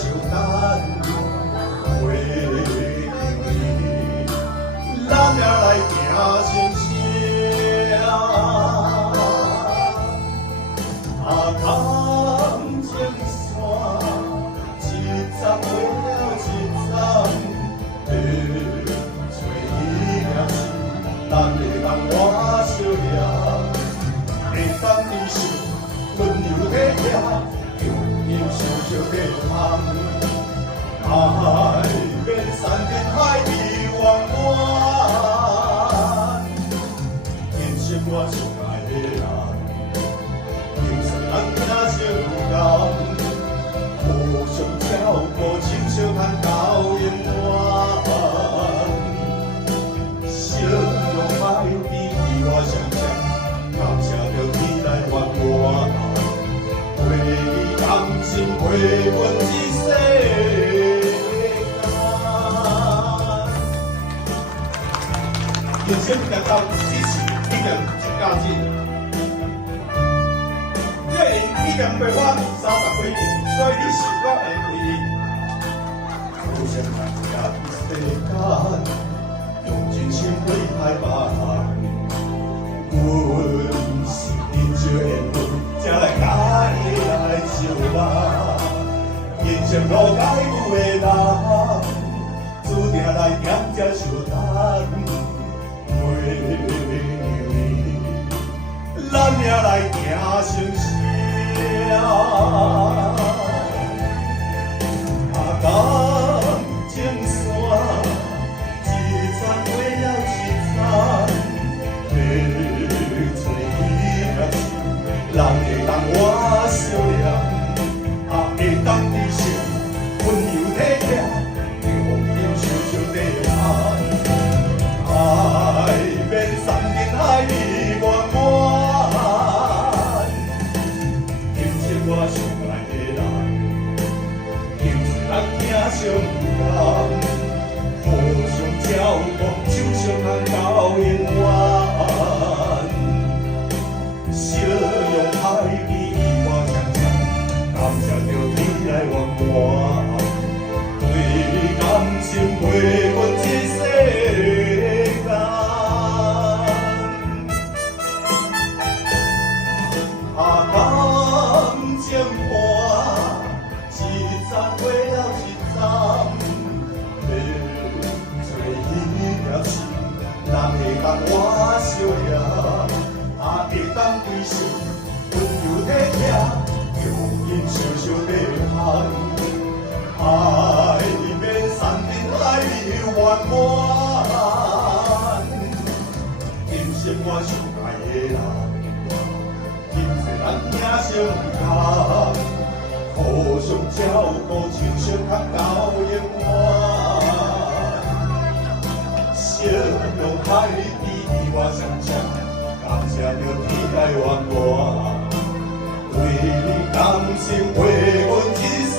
相等，袂离，咱俩来行成声。啊，感情线，一站过了一站，要找伊俩是，咱会当换相念，会当珍惜温柔体贴，用心小小的香，爱变山珍海味圆满，今生我最爱的人。咱听相共，互相照顾，亲相牵到永远。笑容爱比我相像，感谢着天来眷顾，陪你甘心陪阮一世间。人生行到只是一条一家子。已经陪我30几年，所以你是我的唯一。互相参加世间，用真心对待别人。阮是忍少缘分，才来甲你来相伴。人生路该有的人，注定来点才相等。袂离，咱俩来行成声。啊，感情线，一站过了一站，要找伊俩是，人会当我相念，啊会当珍惜温柔体贴，用心小小的爱，爱变山珍海味圆满。我相爱的人，就是咱听相共，互相照顾，手相牵到永远。笑容海比我相像，感谢着天来圆满，对你甘心陪阮一世间。啊，情伴，一站过了一站，要找伊俩是，人会当我相念，啊会当对视温柔体贴，用心小小的hand，爱变山珍海味圆满，今生我最爱的人。咱听相共，互相照顾，亲相牵到永远。笑容海比我相像，感谢着天来圆满，为你甘心陪阮一世。